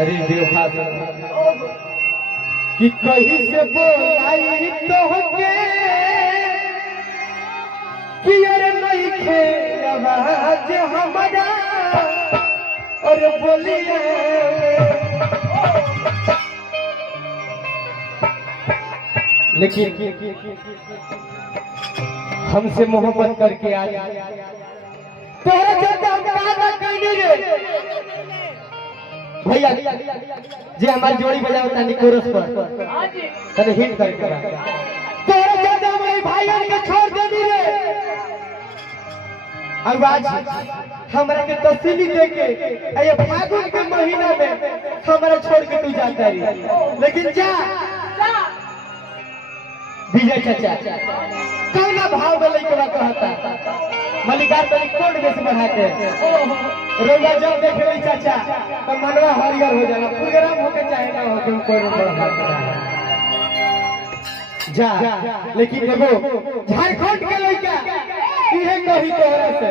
अरे देवा कि कहीं से बोलाई तो होके कि अरे नहीं खे आवाज हमारा और बोलिए लेकिन हमसे मोहब्बत करके आज भैया जी हमारी जोड़ी बजाओ तानी कोरस पर तने हिट करके तोरे ज्यादा मेरे भाई के छोड़ दे दी रे अब आज हमरा के तसली दे के ये फागुन के महीना में हमरा छोड़ के तू जाता रही लेकिन जा विजय चाचा कौना भाव में लेके कहता मलिकार तनी कोड में से बढ़ा के रोगा जब देख ली चाचा तो मनवा हरियर हो जाला प्रोग्राम होके चाहे ना होके कोई बढ़ा जा लेकिन देखो झारखंड के लइका इहे कही तोहरा से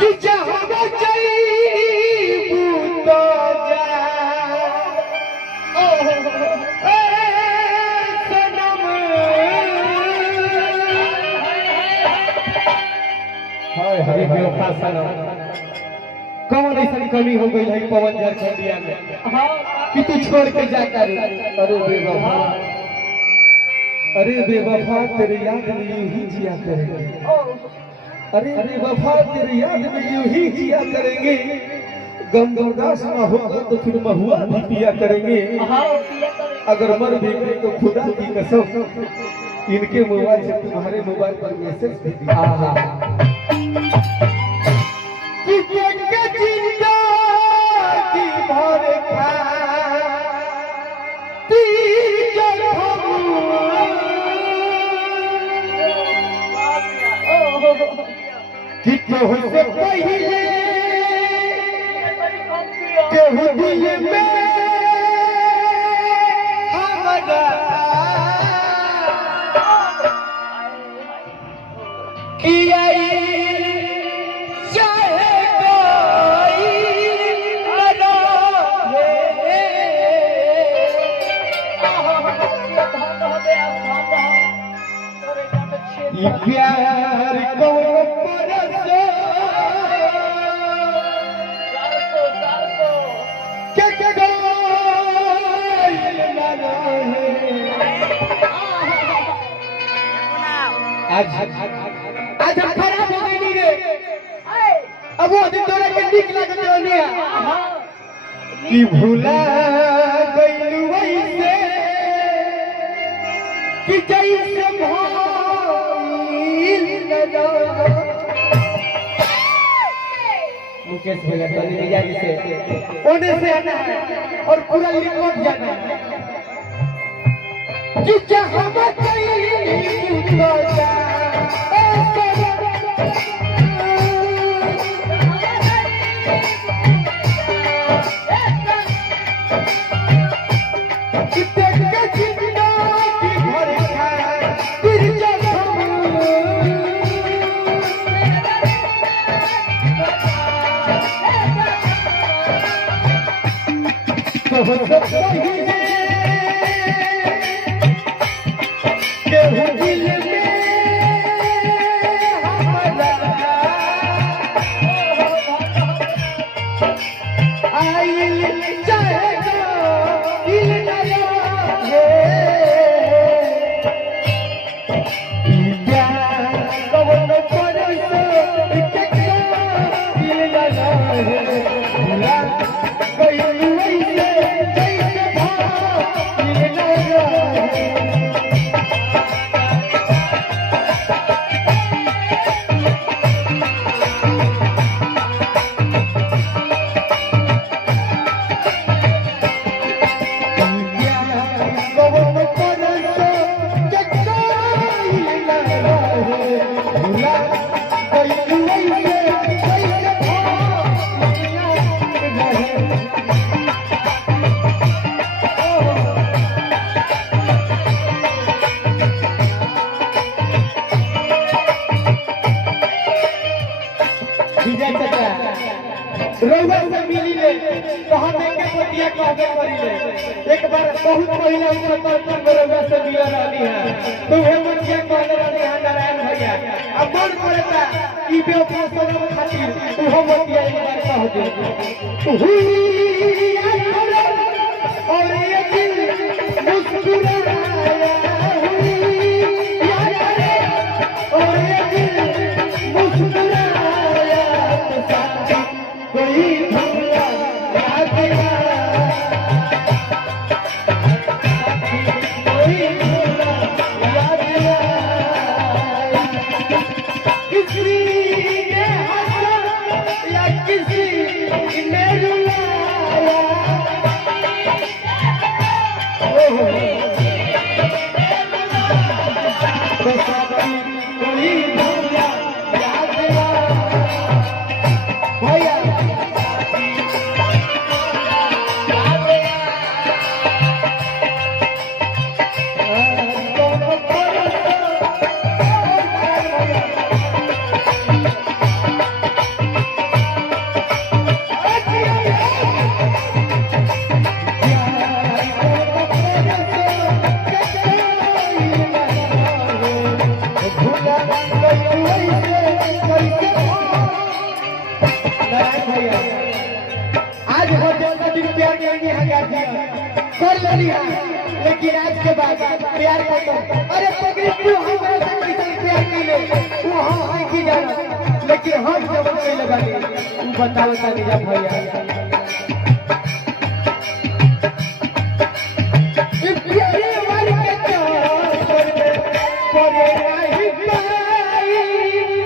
कि जहां जाईबू तो जा कौन ऐसा कमी हो गई है पवन झारखंडिया में कि तू छोड़ के जाता रे अरे बेवफा तेरे याद में यूं ही जिया करेंगे अरे बेवफा तेरे याद में यूं ही जिया करेंगे गम बर्दाश्त ना होगा तो फिर महुआ भी पिया करेंगे अगर मर भी गए तो खुदा की कसम इनके मोबाइल से तुम्हारे मोबाइल पर मैसेज भी दिया से पहले केहू दिल में हमारा किया चाहे कोई प्यार को आज आज हम खराब हो गई रे अब वो दिन तोरा के निक लागत रहने कि भूला गई वैसे कि जैसे मुकेश भैया तनी मिजाज से ओने से आना है और पूरा लिखोट जाना है कि जहां चाहिए पूछो कोई विजय चाचा रउआ से मिली ले तो हम एक पतिया कहबे करी ले एक बार बहुत पहले हम तो रउआ से मिल रहनी है तो हे पतिया कहले रहनी है नारायण भैया अब मन करता ई बेवफा सनम खातिर तू हम पतिया एक बार कह दे हुई और ये दिल मुस्कुराया हुई याद करे और ये दिल मुस्कुराया तो साथी कोई भूला याद आया कोई भूला याद आया किसी ने हंसा या किसी ने रुलाया तो साथी कोई भूला याद आया भैया आज हो जैसा दिन प्यार करेंगे कर लिया लेकिन आज के बाद प्यार को अरे पगड़ी तू हमारे से कैसे प्यार कर ले तू हम की जाना लेकिन हम जब के लगा ले तू बताओ तानिया भैया इस प्यारे वाली के चोर परे नहीं पाई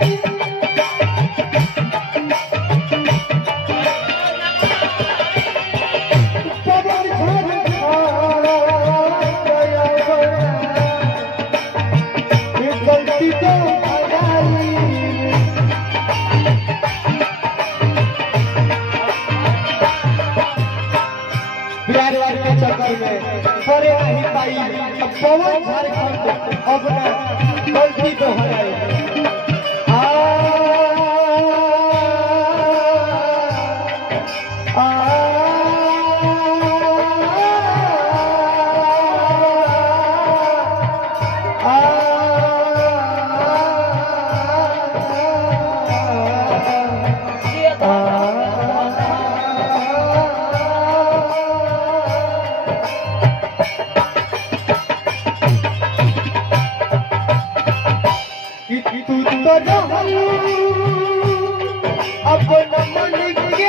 प्यार वार के चक्कर में परे नहीं पाई अब पवन झारखंड अब ना गलती तो तू तो अपना मन के